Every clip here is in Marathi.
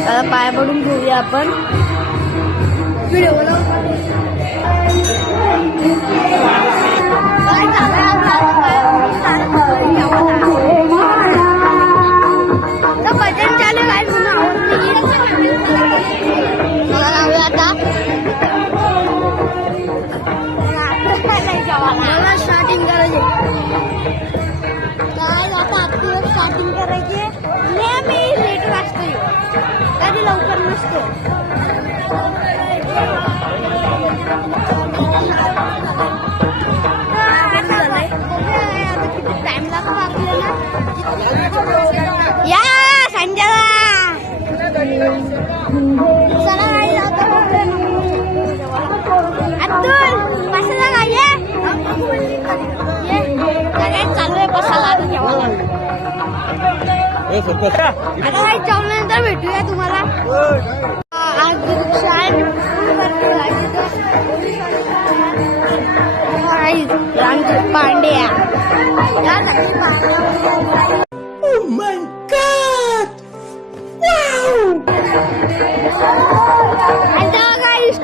आता पाय पडून घेऊया आपण. भजन चालू आहे आता स्टार्टिंग करायची. काय आता आपल्याला स्टार्टिंग करायची. नेहमी लेट वाजतो, कधी लवकर नसतो. टाइम लागतो आपल्याला. या संजयला चला गाडी जातो. अब्दुल बसायला काय चालू आहे. बसायला आता जेवायला. आता काही जेवल्यानंतर भेटूया तुम्हाला. आज रामजी पांड्या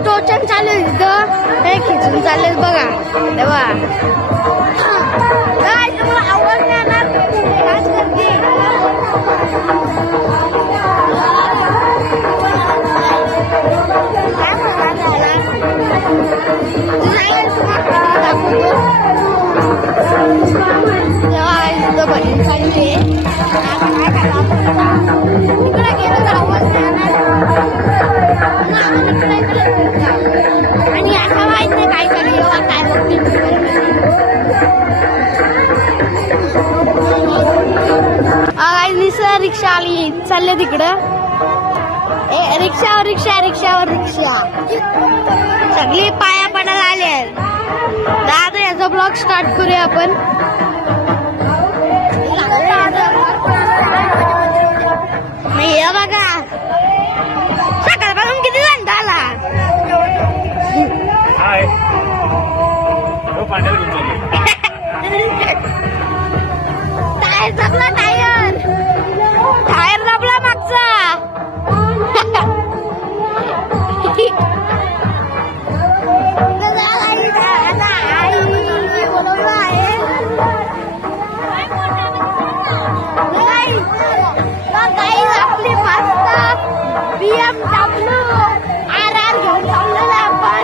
टोचन चालू आहे तिथं. हे खिचून चालेल बघा. तेव्हा काय तुम्हाला आवड नाही ना खास करते. भजन चालू आहे. तिकडे गेलं तर आवाज नाही आणि असं माहित नाही काय चालू आहे. काय बघते निसर्ग रिक्षा आली चालले तिकडं. रिक्षावर रिक्षा रिक्षावर रिक्षा सगळी पाया पडायला आले. दादा याचा ब्लॉग स्टार्ट करूया आपण. हे बघा सकाळपासून किती जण झाला. टायर जपला. टायर टायर जपला मागचा. बोलवलं आहे आपली मस्त BMW RR घेऊन चाललेलं आपण.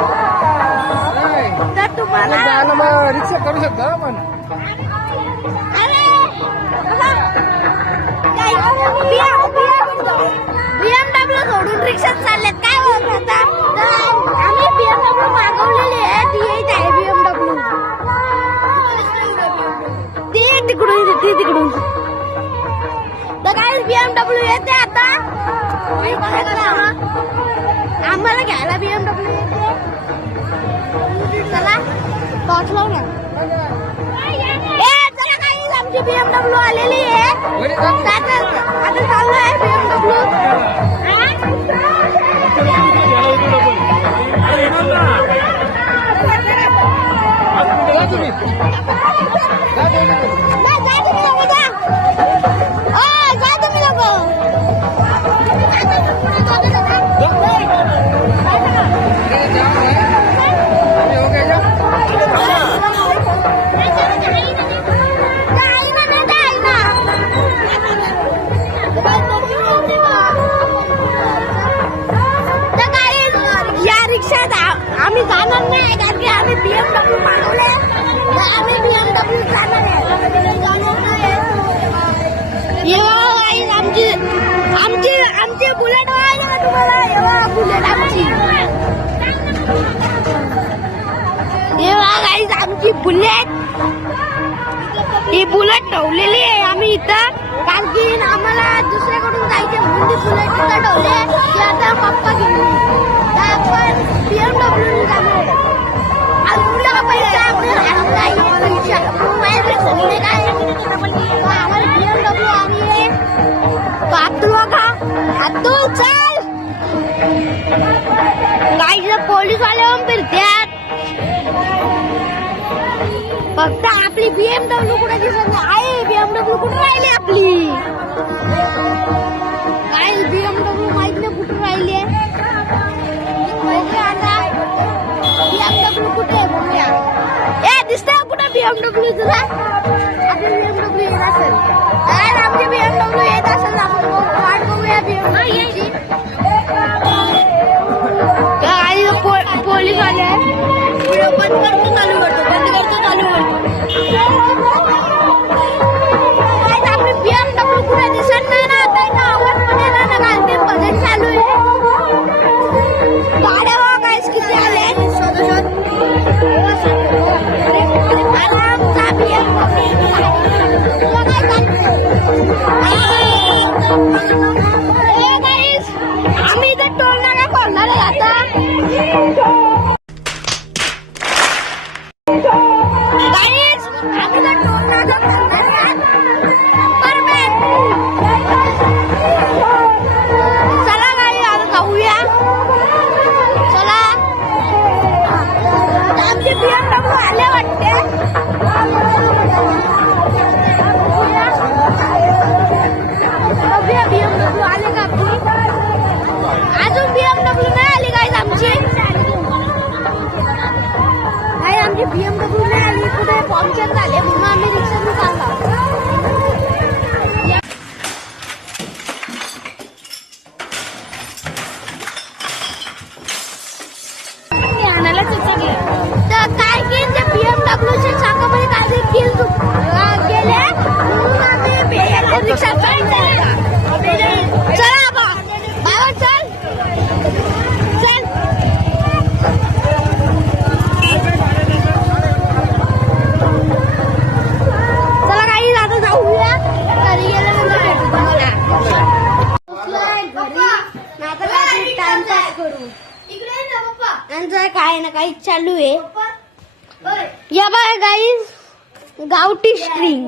तर तुम्हाला रिक्षा करू शकता आपण. BMW सोडून रिक्षात चाललेत. काय होत आता. आम्ही BMW मागवलेली आहे. ती येत आहे BMW. ती तिकडून ती तिकडून. तर काय BMW येते आता. आम्हाला घ्यायला BMW येते. चला टॉर्च लावू ना. चला काही आमची BMW आलेली आहे. आता चालू आहे BMW. आम्ही जाणार नाही कारण की आम्ही BMW मागवले. आम्ही BMW जाणार आहे. आमची बुलेट आहे ना तुम्हाला. बुलेट आमची आमची बुलेट. ही बुलेट ठेवलेली आहे आम्ही इथं कारण की आम्हाला दुसऱ्याकडून जायचे म्हणून ती बुलेट इथं ठेवले. की आता पप्पा घेऊन आपण BMW जाणार आहे. पैसा आम्हाला BMW आम्ही अब्दुल बघा. अब्दुल चल. काही पोलीसवाले पण फिरतात. फक्त आपली BMW कुठे दिसत नाही. BMW कुठे राहिली आपली. काय BMW माहित नाही BMW तुला आपली BMW येत असेल काय आमची BMW येत असेल आपण वाट बघूया BMW ची काही पोलीस आले बंद करतो चालू करतो काय आपली BMW कुठे दिसत नाही ना आता इथं आवाज पण येणार ना घालते भजन चालू आहे गाड्या बघा गाईस किती आले आरामचा आम्ही इथं टोल नाका खोलणार आहे आता गाईस आम्ही इथं टोल नाका खोलणार आहे परफेक्ट चला गाई आता जाऊया चला आमचे BMW आले वाटते बघूया BMW आले का आपली अजून BMW नाही आली गाईज आमची काय आमची BMW नाही आली कुठे पंक्चर झाले म्हणून आम्ही रिक्षाने चाललो तर काय की ते BMW च्या चाकामध्ये काही गेले म्हणून आम्ही रिक्षा चला बाबा चल चल चला काही आता जाऊया घरी गेलं म्हणजे भेटू तुम्हाला टाइमपास करू आणि काय ना काही चालू आहे या बघा गाईज गावठी स्ट्रिंग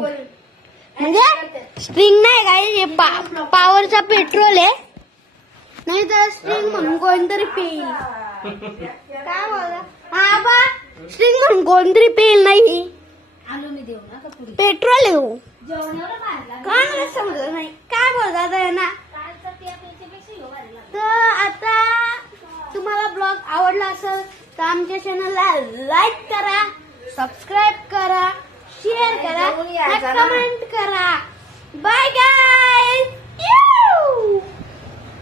म्हणजे स्ट्रिंग नाही गाईज हे पॉवरचा पेट्रोल आहे नाही तर स्ट्रिंग म्हणून कोणतरी पेईल काय बोला हा बा स्ट्रिंग म्हणून कोणतरी पेईल नाही पेट्रोल येऊ काय मला समजलं नाही काय बोलतात ना तर आता तुम्हाला ब्लॉग आवडला असेल तर आमच्या चॅनलला लाईक करा सबस्क्राईब करा शेअर करा कमेंट करा बाय गाय